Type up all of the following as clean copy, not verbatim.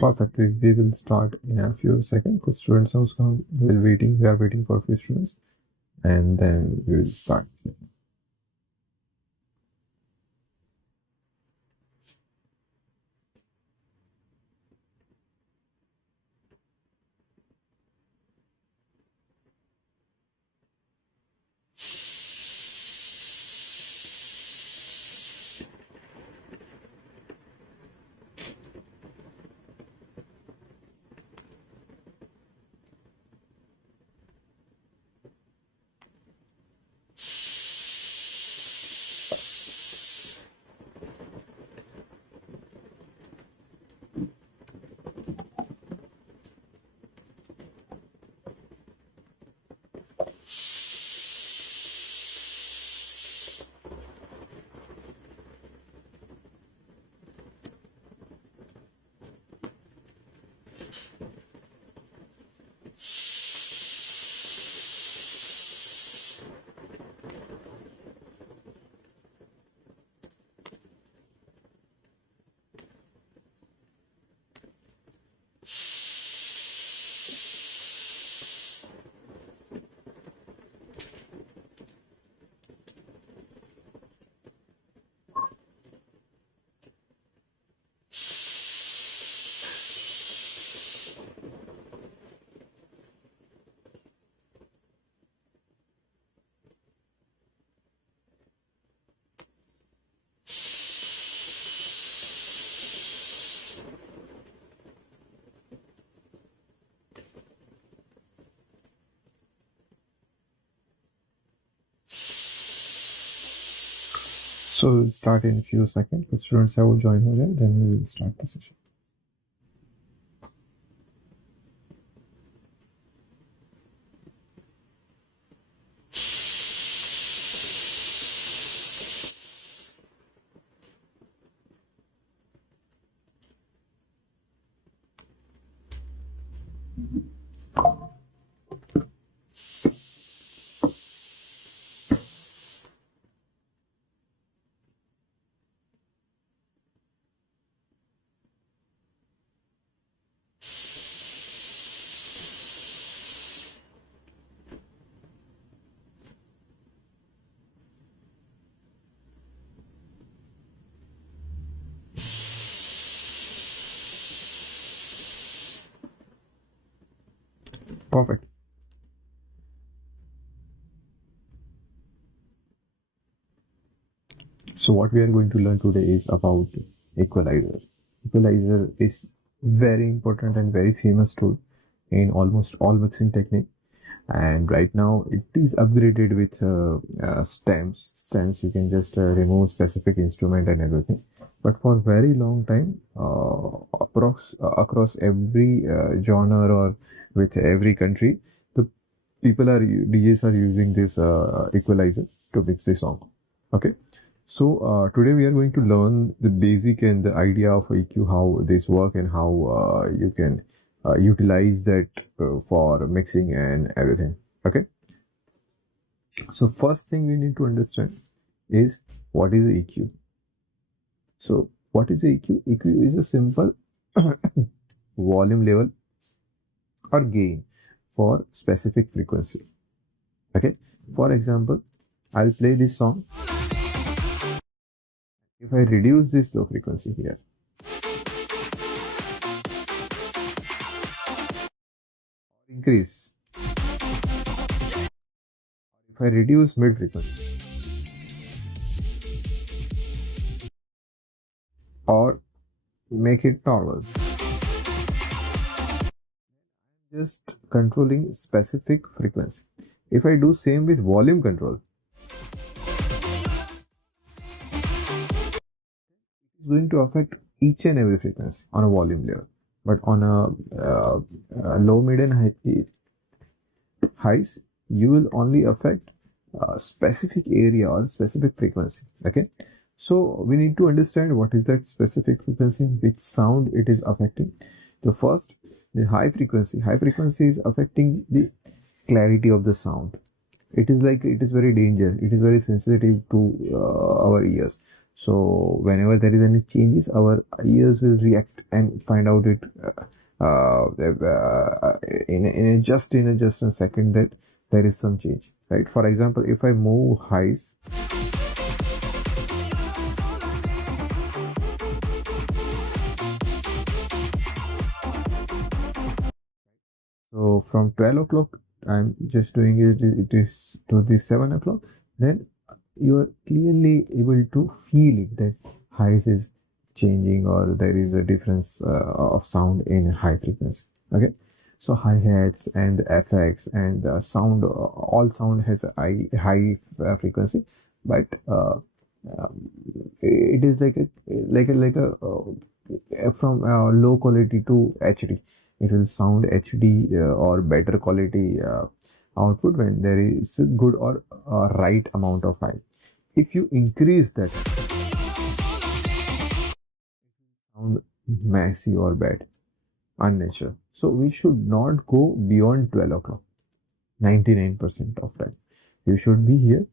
Perfect. We will start in a few seconds because students are waiting. We are waiting for a few students, and then we will start. So we'll start in a few seconds. The students have joined हो जाए, then we will start the session. Perfect. So what we are going to learn today is about equalizer. Equalizer is very important and very famous tool in almost all mixing technique. And right now it is upgraded with stems. You can just remove specific instrument and everything, but for very long time across every genre or with every country, the DJs are using this equalizer to mix the song. Okay, so today we are going to learn the basic and the idea of EQ, how this work and how you can utilize that for mixing and everything. Okay, so first thing we need to understand is what is EQ. So what is EQ? EQ is a simple volume level or gain for specific frequency. Okay, for example, I'll play this song. If I reduce this low frequency here, increase, if I reduce mid frequency or make it normal, just controlling specific frequency. If I do same with volume control, it's going to affect each and every frequency on a volume level, but on a low, mid and highs, you will only affect a specific area or specific frequency. Okay, so we need to understand what is that specific frequency, which sound it is affecting. The first, the high frequency is affecting the clarity of the sound. It is very danger, it is very sensitive to our ears. So whenever there is any changes, our ears will react and find out it in a second that there is some change, right? For example, if I move highs, so from 12 o'clock, I'm just doing it is to the 7 o'clock, then you are clearly able to feel it that highs is changing or there is a difference of sound in high frequency. Okay, so hi-hats and the FX and the sound, all sound has a high frequency, but it is from low quality to HD. It will sound HD or better quality output when there is a good or right amount of high. If you increase that, sound messy or bad, unnatural. So we should not go beyond 12 o'clock. 99% of time you should be here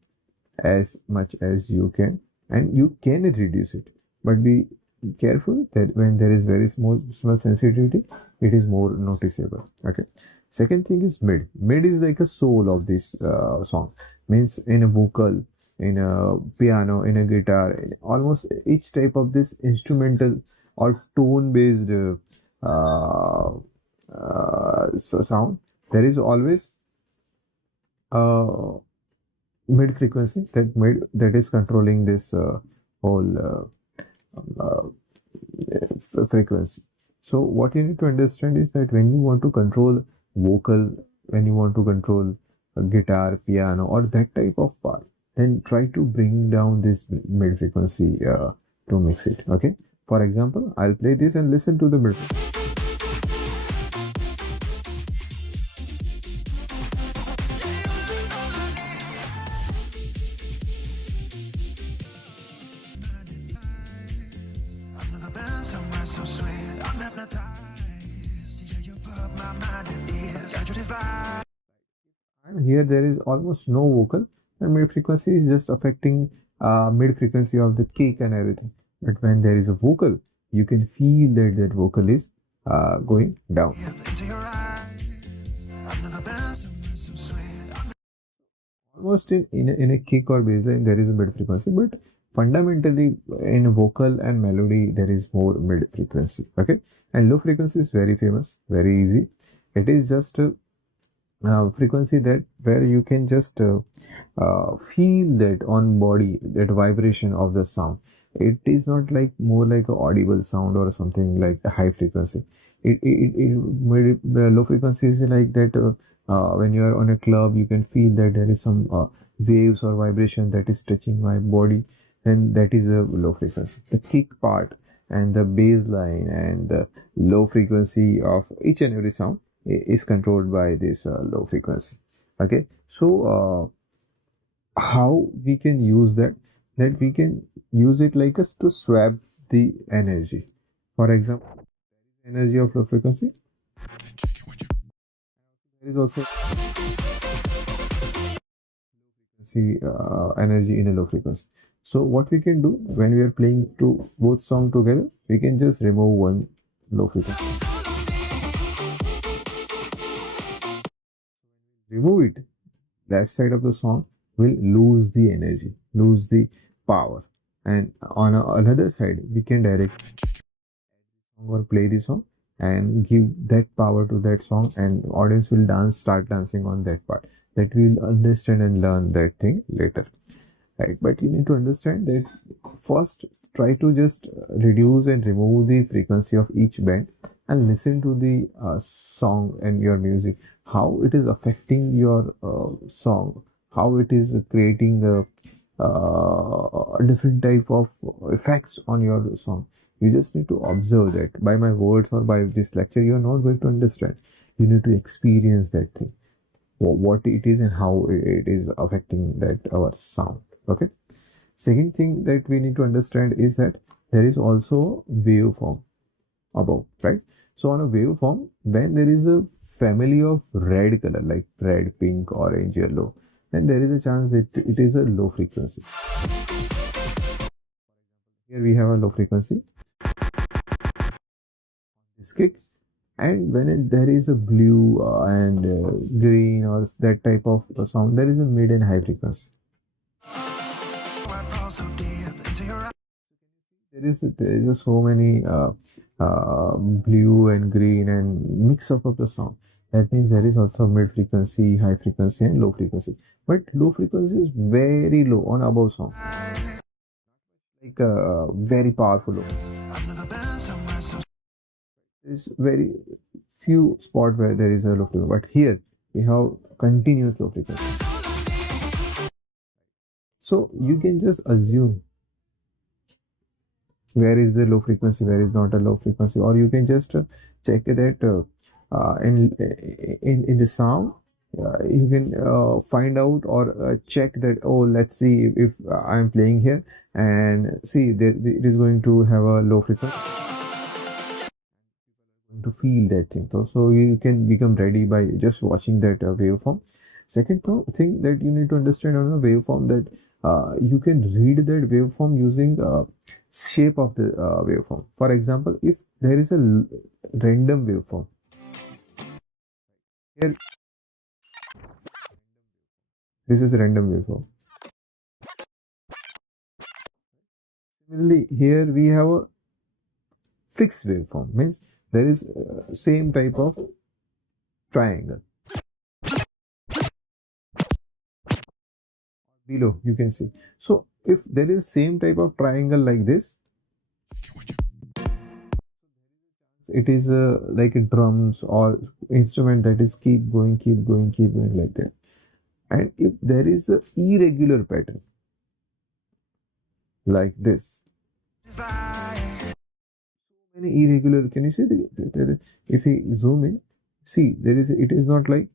as much as you can, and you can reduce it, but be careful that when there is very small sensitivity, it is more noticeable. Okay, second thing is mid is like a soul of this song, means in a vocal, in a piano, in a guitar, in almost each type of this instrumental or tone based sound, there is always uh, mid frequency, that is controlling this whole frequency. So what you need to understand is that when you want to control vocal, when you want to control a guitar, piano, or that type of part, then try to bring down this mid frequency to mix it. Okay, for example, I'll play this and listen to the mid. And here there is almost no vocal, and mid frequency is just affecting mid frequency of the kick and everything. But when there is a vocal, you can feel that that vocal is going down. Almost in a kick or bass line, there is a mid frequency, but fundamentally in a vocal and melody, there is more mid frequency. Okay, and low frequency is very famous, very easy. It is just a frequency that where you can just feel that on body, that vibration of the sound. It is not like more like a audible sound or something like a high frequency. The low frequency is like that when you are on a club, you can feel that there is some waves or vibration that is touching my body, then that is a low frequency. The kick part and the bass line and the low frequency of each and every sound is controlled by this low frequency. Okay, so how we can use that we can use it like us to swap the energy. For example, energy of low frequency, there is also frequency energy in a low frequency. So what we can do when we are playing to both song together, we can just remove one low frequency, remove it, left side of the song will lose the energy, lose the power, and on another side we can direct or play the song and give that power to that song, and audience will start dancing on that part. That we will understand and learn that thing later, right? But you need to understand that first try to just reduce and remove the frequency of each band and listen to the song and your music, how it is affecting your song, how it is creating a different type of effects on your song. You just need to observe that. By my words or by this lecture, you are not going to understand. You need to experience that thing, what it is and how it is affecting that our sound. Okay, second thing that we need to understand is that there is also waveform above, right? So on a waveform, when there is a family of red color like red, pink, orange, yellow, then there is a chance that it is a low frequency. Here we have a low frequency, this kick, and when there is a blue and green or that type of sound, there is a mid and high frequency. There is so many blue and green and mix up of the sound. That means there is also mid frequency, high frequency, and low frequency. But low frequency is very low on above sound, like very powerful low. There's very few spot where there is a low frequency, but here we have continuous low frequency. So you can just assume where is the low frequency, where is not a low frequency, or you can just check that in the sound. You can find out or check that, oh, let's see if I am playing here and see it is going to have a low frequency, to feel that thing. So you can become ready by just watching that waveform. Second thing that you need to understand on a waveform, that you can read that waveform using shape of the waveform. For example, if there is a random waveform, here this is a random waveform. Similarly, here we have a fixed waveform, means there is same type of triangle. Below you can see. So if there is same type of triangle like this, it is like a drums or instrument that is keep going like that. And if there is a irregular pattern like this, many irregular, can you see if we zoom in, see there is, it is not like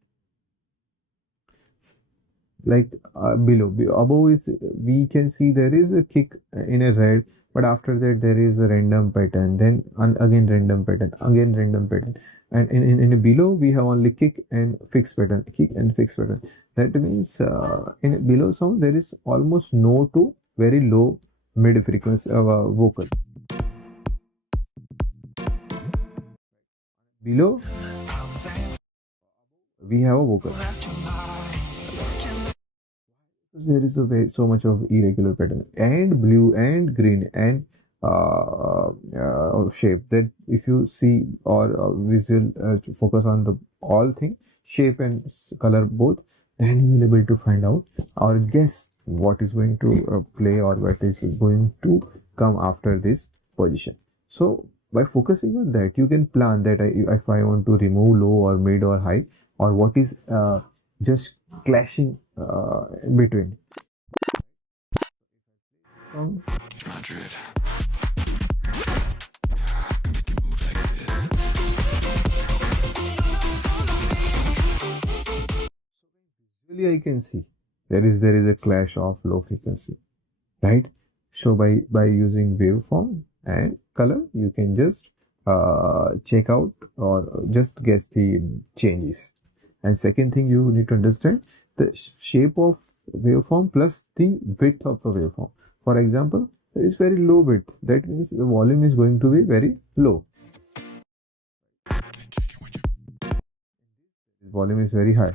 below. Above is, we can see there is a kick in a red, but after that there is a random pattern, then again random pattern, again random pattern, and in below we have only kick and fixed pattern, kick and fixed pattern. That means in below sound there is almost no to very low mid frequency of a vocal. Below we have a vocal. There is so much of irregular pattern and blue and green and shape, that if you see or visual focus on the all thing, shape and color both, then you will be able to find out or guess what is going to play or what is going to come after this position. So by focusing on that, you can plan that if I want to remove low or mid or high, or what is just clashing between. Visually I can see there is a clash of low frequency, right? So by using waveform and color, you can just check out or just guess the changes. And second thing you need to understand, the shape of waveform plus the width of the waveform. For example, there is very low width, that means the volume is going to be very low. Volume is very high.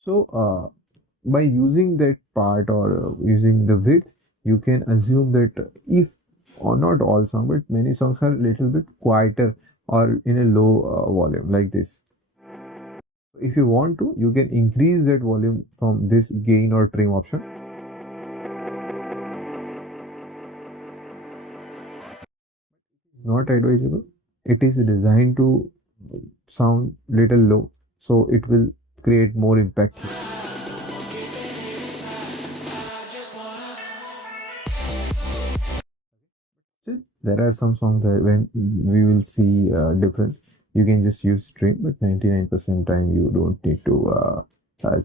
So by using that part or using the width, you can assume that if, or not all songs, but many songs are a little bit quieter or in a low volume like this. If you want to, you can increase that volume from this gain or trim option. It's not advisable. It is designed to sound little low, so it will create more impact. There are some songs that when we will see difference, you can just use stream, but 99% time you don't need to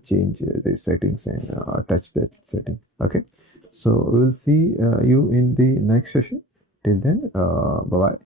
change the settings and touch that setting. Okay, so we'll see you in the next session. Till then, bye bye.